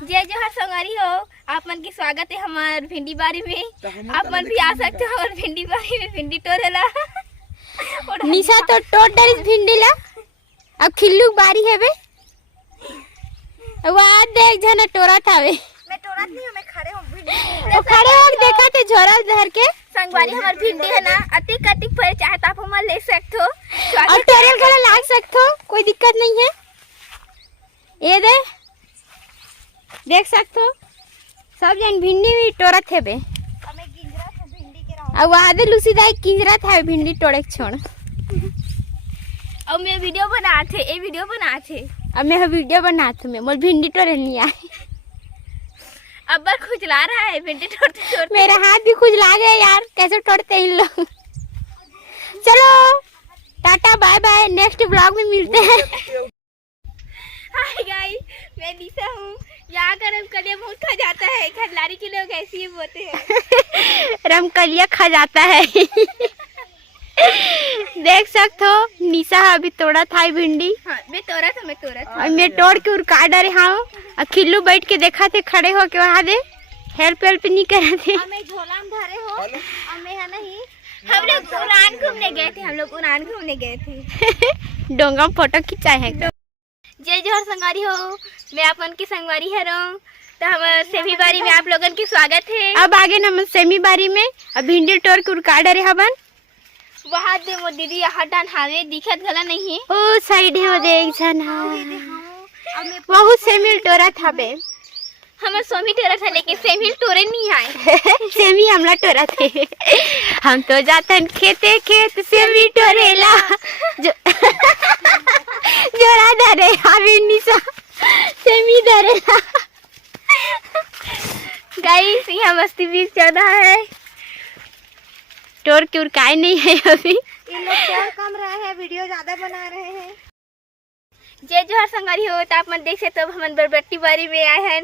जय जोहार संगवारी हो, आप मन के स्वागत है हमार भिंडी बारी में। आप मन भी आ सकते हो हमार भिंडी बारी में भिंडी तोड़ेला। निशा तो टोट डरिस भिंडी ला। अब खिल्लू बारी है बे। वहाँ देख जना टोरा थावे। मैं टोरा नहीं हूँ, मैं खड़े हूँ भिंडी। वो खड़े हो देखा थे झोरा धर के। संगवारी हमार भिंडी है ना, अतिक अतिक पर चाहे तो आप हमार ले सकते हो। और टोरेल गला लाग सकते हो, कोई दिक्कत नहीं है। ये देख सकते हो सब जन भिंडी भी टोरा थे बे। हमें गिंजरा था भिंडी के राव। अब वहाँ दे लूसी दाई किंजरा था भिंडी टोड़े छोड़। अब मैं वीडियो बना थे, ये वीडियो बना थे। अब मैं वीडियो बना थी मैं मोल भिंडी टोरे नहीं आई। अब बार खुजला रहा है भिंडी तोड़ते तोड़ते। मेरा हाथ भी खुजला गया यार, कैसे तोड़ते हैं इन लोग। चलो tata bye bye, next blog में मिलते हैं। हाय गाइस, मैं निशा हूँ। यहाँ का रमकलिया बहुत खा जाता है, खरलारी के लोग ऐसे ही बोलते हैं। रमकलिया खा जाता है। देख सकते हो निशा अभी तोड़ा था भिंडी। हाँ, मैं तोड़ा था। और मैं तोड़ के उड़का डरे हाँ। और खिल्लू बैठ के देखा थे खड़े हो के वहाँ दे हेल्प नहीं कर रहे थे। हमें झोला में भरे हो, हमें है नहीं। हम लोग उड़ान घूमने गए थे। डोंगा में फोटो खिंचाए हैं। जय जोहर संगवारी हो, मैं अपन की संगवारी है रहूं। तो हम सेमी बारी में आप लोगन की स्वागत है। अब आगे न सेमी बारी में अब भिंडी तोड़ के उड़का डरे हवन। वहाँ दे वो दीदी हटान हावे दिखत गला नहीं है। ओ साइड हो देख जना बहुत सेमी टोरा था बे। हमें सोमी टोरा था लेकिन सेमी टोरे नहीं आए। सेमी हमला टोरा थे। हम तो जातन खेते खेत सेमी टोरेला जो जोरा धरे अभी निशा सेमी धरेला। गाइस यहाँ मस्ती भी चल रहा है। टोर के उड़काए नहीं है अभी। इन लोग क्या काम रहे हैं, वीडियो ज्यादा बना रहे हैं। जय जोहर संगवारी हो, तो आप मन देख सकते हो हम बरबट्टी बारी में आए हैं।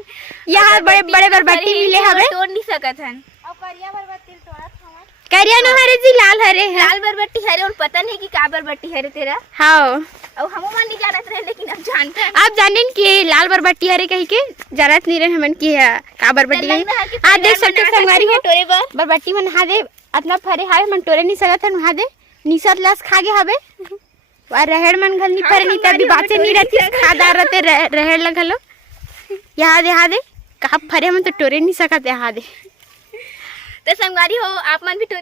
यहाँ बड़े बड़े बरबट्टी मिले हमें। तोड़ नहीं सकत हन। और करिया बरबट्टी तोड़ा था। करिया न हरे जी लाल हरे है। लाल बरबट्टी हरे और पता नहीं कि का बरबट्टी हरे तेरा। हाँ और हम मन नहीं जानत रहे लेकिन अब जानते हैं। आप जाने कि लाल बरबट्टी हरे कही के जानत नहीं रहे हमन की का बरबट्टी है। आप देख सकते हो संगवारी हो टोरे बरबट्टी मन हा दे अतना फरे हावे मन टोरे नहीं सकत हन। वहाँ दे निसत लास खा गए हवे। और रहेड़ मन घल नहीं फरे नहीं तभी बातें नहीं रहती खादार रहते रहेड़ लगलो। यहाँ दे कहा फरे मन तो टोरे नहीं सकत यहाँ दे। तो संगवारी हो आप मन भी टोरे